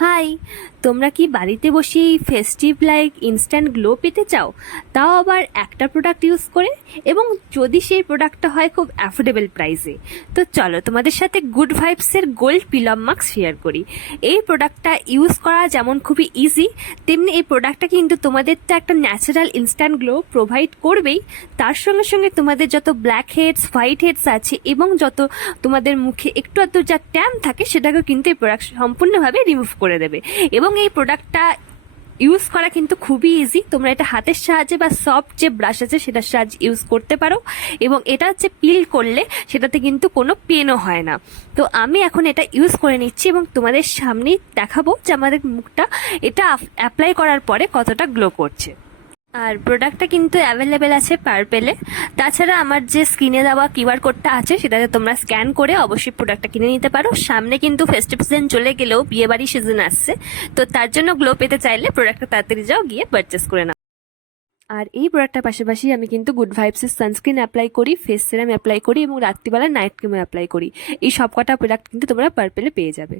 High, তোমরা কি বাড়িতে বসেই ফেস্টিভ লাইক ইনস্ট্যান্ট গ্লো পেতে চাও, তাও আবার একটা প্রোডাক্ট ইউজ করে, এবং যদি সেই প্রোডাক্টটা হয় খুব অ্যাফোর্ডেবল প্রাইসে? তো চলো তোমাদের সাথে গুড ভাইবসের গোল্ড পিলম মাস্ক শেয়ার করি। এই প্রোডাক্টটা ইউজ করা যেমন খুবই ইজি, তেমনি এই প্রোডাক্টটা কিন্তু তোমাদের তো একটা ন্যাচারাল ইনস্ট্যান্ট গ্লো প্রোভাইড করবেই, তার সঙ্গে সঙ্গে তোমাদের যত ব্ল্যাক হেডস হোয়াইট হেডস আছে এবং যত তোমাদের মুখে একটু আধটু যা ট্যান থাকে সেটাকেও কিন্তু এই প্রোডাক্ট সম্পূর্ণভাবে রিমুভ করে দেবে। এবং এই প্রোডাক্টটা ইউজ করা কিন্তু খুবই ইজি। তোমরা এটা হাতের সাহায্যে বা সফট যে ব্রাশ আছে সেটার সাহায্যে ইউজ করতে পারো, এবং এটা হচ্ছে পিল করলে সেটাতে কিন্তু কোনো পেনও হয় না। তো আমি এখন এটা ইউজ করে নিচ্ছি এবং তোমাদের সামনেই দেখাবো যে আমাদের মুখটা এটা অ্যাপ্লাই করার পরে কতটা গ্লো করছে। আর প্রোডাক্টটা কিন্তু অ্যাভেলেবেল আছে পার্পেলে। তাছাড়া আমার যে স্ক্রিনে দেওয়া কিউআর কোডটা আছে সেটাতে তোমরা স্ক্যান করে অবশ্যই প্রোডাক্টটা কিনে নিতে পারো। সামনে কিন্তু ফেস্টিভ সিজন চলে গেলেও বিয়েবাড়ি সিজন আসছে, তো তার জন্য গ্লো পেতে চাইলে প্রোডাক্টটা তাড়াতাড়ি যাও গিয়ে পারচেস করে নাও। আর এই প্রোডাক্টটার পাশাপাশি আমি কিন্তু গুড ভাইবসের সানস্ক্রিন অ্যাপ্লাই করি, ফেস সিরাম অ্যাপ্লাই করি এবং রাত্রিবেলা নাইট ক্রিমও অ্যাপ্লাই করি। এই সব কটা প্রোডাক্ট কিন্তু তোমরা পার্পেলে পেয়ে যাবে।